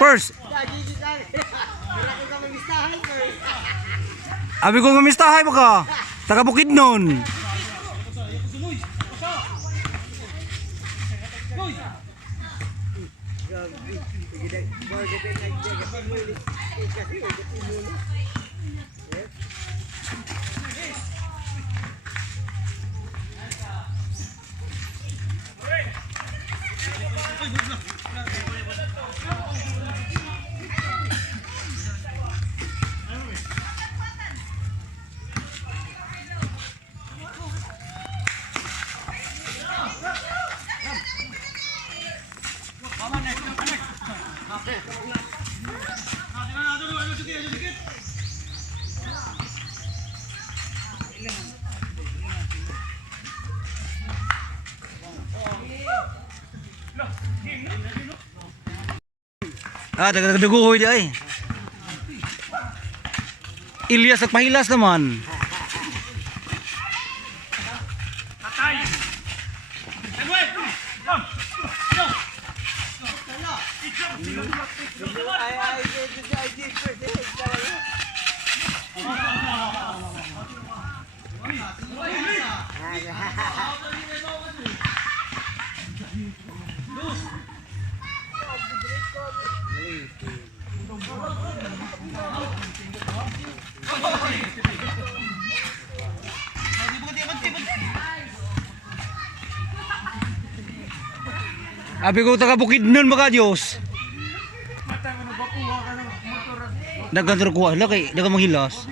First. Abi ko ngamistahay mo ka. Taga Bukidnon. Daguhoy di ay. Ilyas at Pahilas naman. Abi ko taga Bukidnon baka Diyos. Dagan ko ala kay daga manghilas.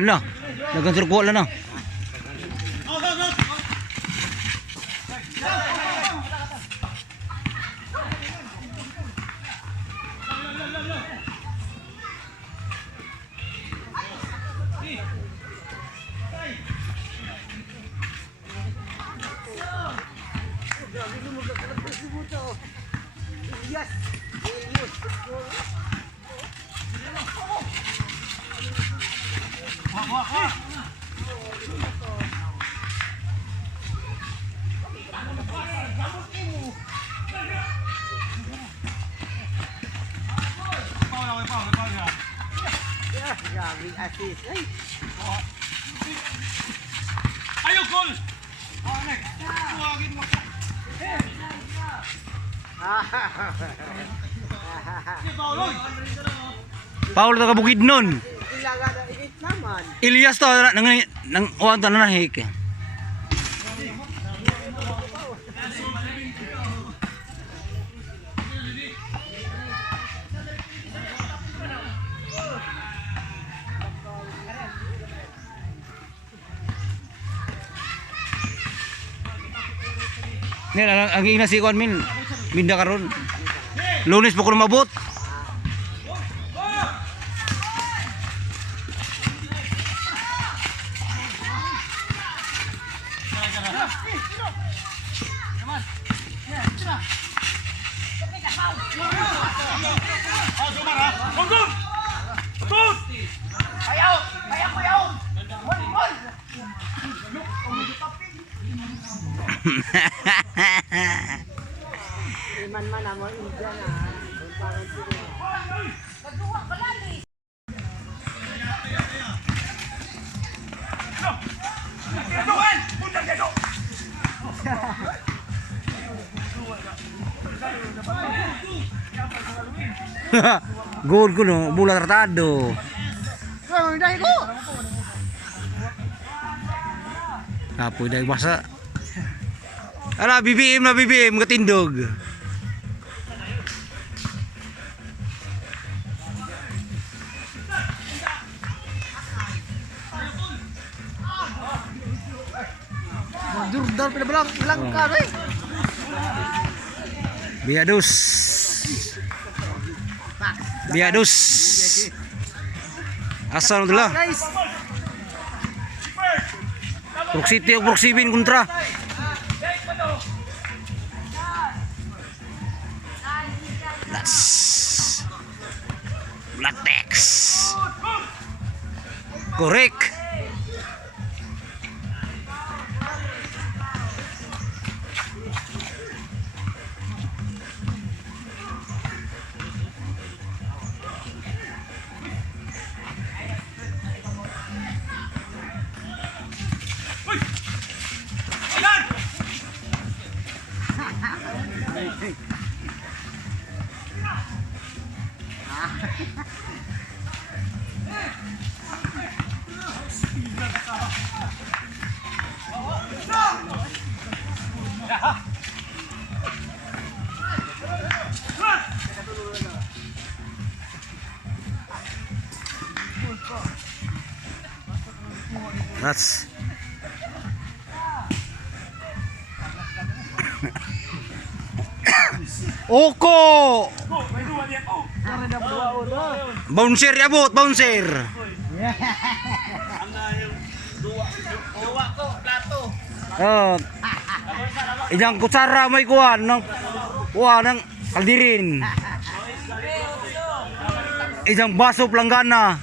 Lah, dagan ko ala na. Ayo gol. Oh, nek. Tuangin mo. Paul taga Bukidnon. Ilyas to nang uwan to na hik. Ni ang ina si kon minda karon. Lunes pa ko mabot. Man amo India na. Kadua kalali. Gol ko no, bola tratado. Dai ko. Apoy dai basa. Ala BBM na BBM katindog. Jurdal pinabelang ka eh. Biadus. Biadus. Asal itulah. Proxiti o Proxibin kontra. Las. Latex. Korek. That's Oko! Bouncer abot, bouncer. Oh. Ilang kutsara may kuwan ng kaldirin. Isang baso planggana.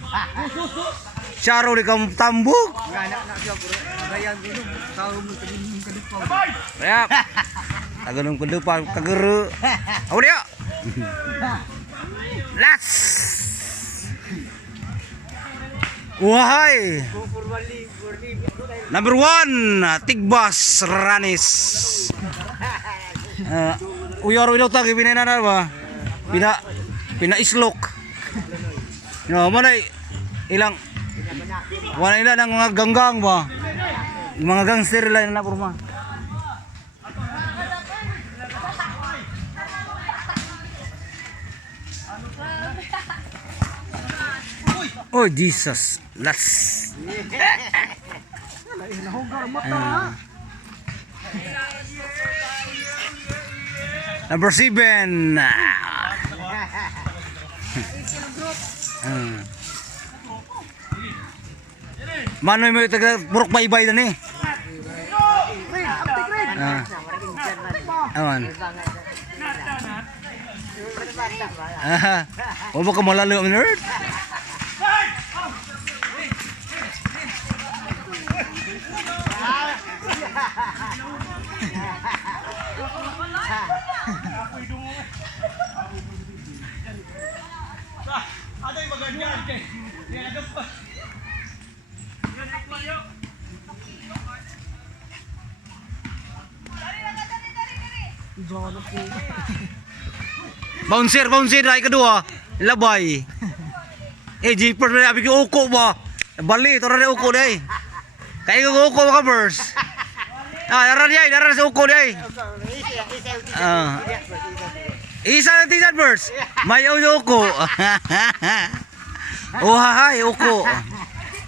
Syaro di kamu tambuk. Anak siya bro. Bayan dulu. Tahu mo tanim ka dito. Rap. Taganong ke depan kagere. Aw dia. Las. Wahai. Number 1, Tigbas Ranis. Uyar udah tagi pinena ba? Pina islok. No, mana ilang wala ilan ang mga ganggang ba? Yung mga gangster lang na porma. Oh Jesus, last. Nahugar mo ta. Number 7. Manoy mo taga buruk baybay na ni. Aman. Wala ka malalo nerd. Ada yang bagian ke? Dia ada apa? Bouncer ay kedua. Labay. Jeeper na abi ko uko ba? Bali tora na uko dai. Kay ko uko ka first. Darar sa uko dai. Isa na tisan first. May uko. Oh hay uko.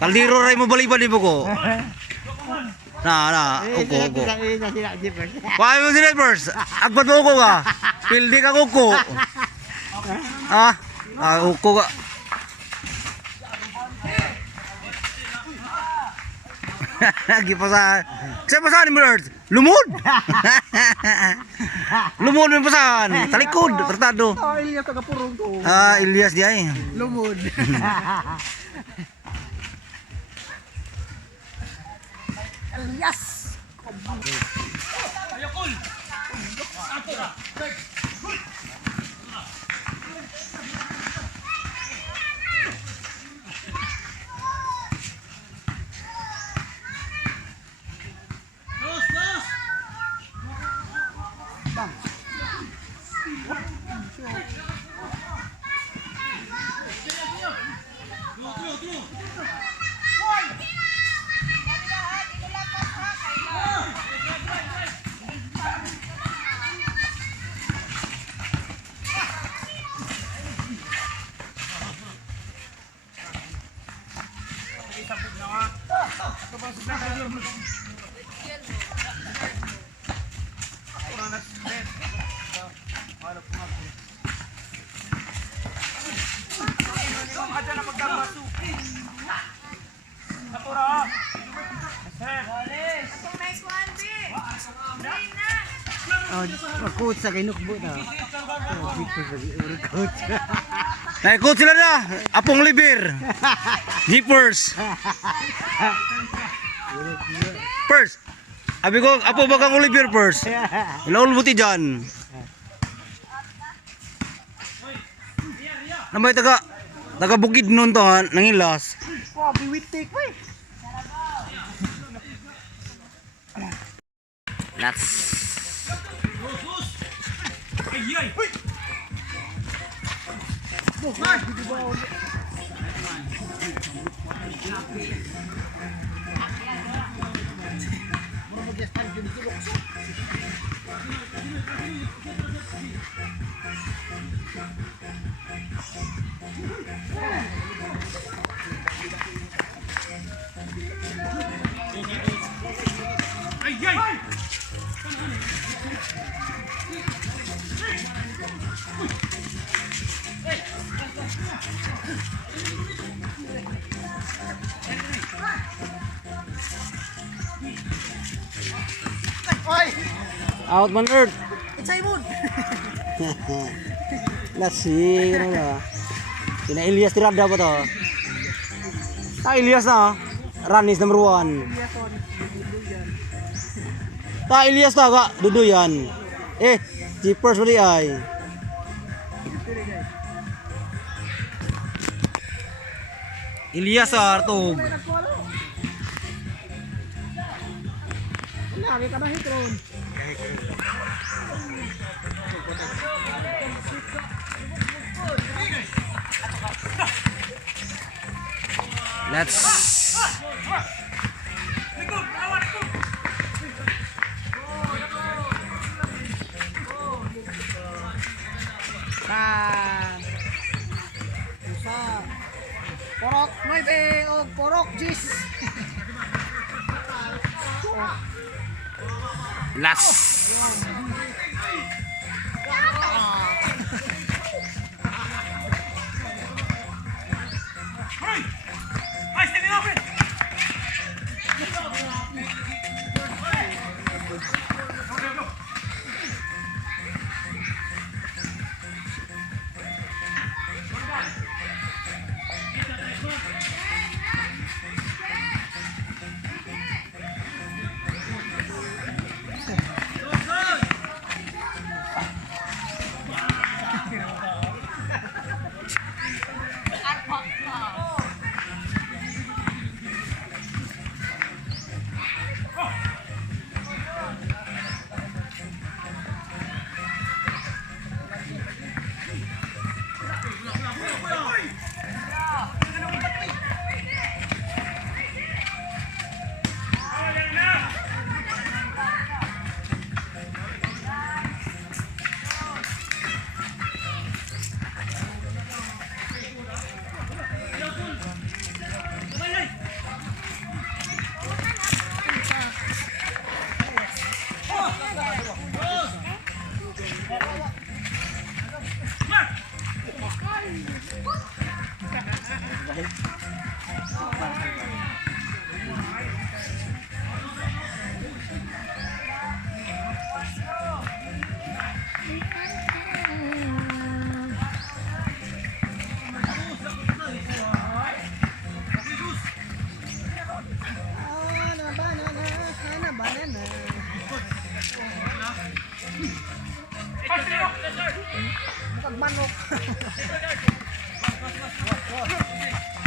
Kaldiro ray mo baliban mo ko. Uko. Why mo sila first? Agbat mo uko ka. Pildi ka uko. Uko ka. Lagi pasahan. Saya pasahan ni Bird. Lumod. Lumod mo pasahan. Talikod, tertado. Ilyas taga purong to. Ilyas dia eh. Lumod. Ilyas. Ayo kul. Atura. Coach sa kinukbo na. Coach. Naikot sila na. Apong libir. Jeepers. First. Abi ko, apo bagang libir first. Ilaul buti dyan. Namay taga bukid nun to ha, nangilas. Wow, biwitik we. That's Out man Earth. Simon! Nasi, ano na. Sina Elias tirada pa to. Elias na. Ranis number 1. Elias ta ka, duduyan. Jeepers bali ay. Elias Artog. Lagi ka na hitron. Let's Isa. Porok 9 o porok jis. Manok.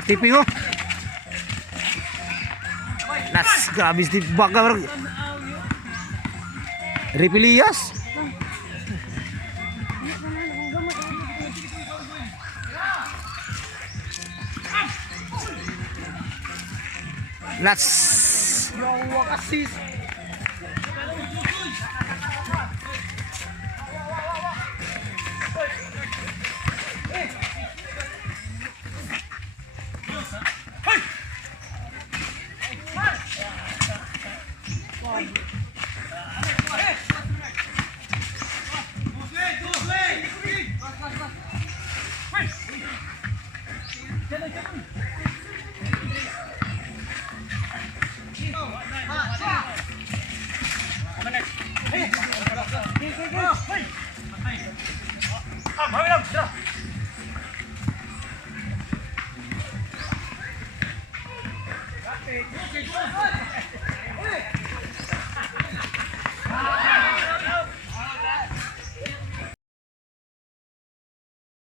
tipping oh. Grabe si baka Ripilias. Yawa kasis. Okay.